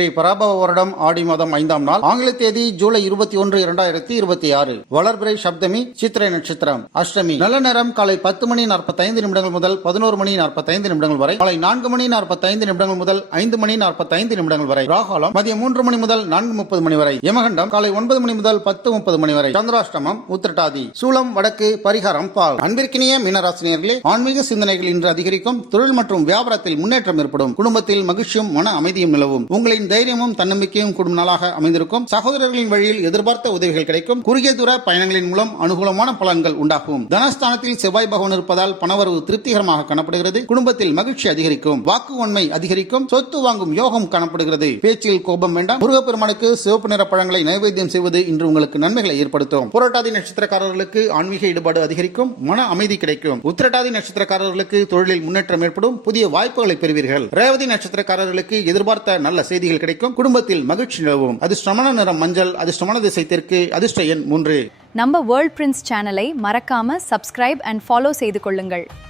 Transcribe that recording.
பராபவ வருடம் ஆடி மாதம் 5ஆம் நாள், ஆங்கில தேதி ஜூலை 21, 2026. வளர்பிறை சப்தமி, சித்திரை நட்சத்திரம், அஷ்டமி. நல்ல நேரம் காலை 10 மணி 45 நிமிடங்கள் முதல் 11 மணி 45 நிமிடங்கள் வரை, காலை 4 மணி 45 நிமிடங்கள் முதல் 5 மணி 45 நிமிடங்கள் வரை, ராகாலம் மதியம் 3 மணி முதல் 4:30 மணி வரை, யமகண்டம் காலை 9 மணி முதல் 10:30 மணி வரை, சந்திராஷ்டமம் உத்திரட்டாதி, சூலம் வடக்கு, பரிகாரம் பால். அன்பிற்கினிய மீனராசினியர்களே, ஆன்மீக சிந்தனைகள் இன்று அதிகரிக்கும். தொழில் மற்றும் வியாபாரத்தில் முன்னேற்றம் ஏற்படும். குடும்பத்தில் மகிழ்ச்சியும் மன அமைதியும் நிலவும். உங்களின் தைரியமும் தன்னம்பிக்கையும் கூடும் நாளாக அமைந்திருக்கும். சகோதரர்களின் வழியில் எதிர்பார்த்த உதவிகள் கிடைக்கும். குறுகிய தூர பயணங்களின் மூலம் அனுகூலமான பலன்கள் உண்டாகும். தனஸ்தானத்தில் செவ்வாய் பகவான் இருப்பதால் பணவரவு திருப்திகரமாக காணப்படுகிறது. குடும்பத்தில் மகிழ்ச்சி அதிகரிக்கும். வாக்கு உண்மை அதிகரிக்கும். சொத்து வாங்கும் யோகம் காணப்படுகிறது. பேச்சில் கோபம் வேண்டாம். முருகப்பெருமானுக்கு சிவப்பு நிற பழங்களை நைவேத்தியம் செய்வது இன்று உங்களுக்கு நன்மைகளை ஏற்படுத்தும். புரட்டாதி நட்சத்திரக்காரர்களுக்கு ஆன்மீக ஈடுபாடு அதிகரிக்கும். மன அமைதி கிடைக்கும். உத்திரட்டாதி நட்சத்திரக்காரர்களுக்கு தொழிலில் முன்னேற்றம் ஏற்படும். புதிய வாய்ப்புகளை பெறுவீர்கள். ரேவதி நட்சத்திரக்காரர்களுக்கு எதிர்பார்த்த நல்ல செய்திகள் கிடைக்கும். குடும்பத்தில் மகிழ்ச்சி நிலவும். அதிர்ஷ்டமான நிறம் மஞ்சள். அதிர்ஷ்டமான திசை தெற்கு. அதிர்ஷ்ட எண் 3. நம்ம வேர்ல்ட் பிரின்ஸ் சேனலை மறக்காம சப்ஸ்கிரைப் அண்ட் ஃபாலோ செய்து கொள்ளுங்கள்.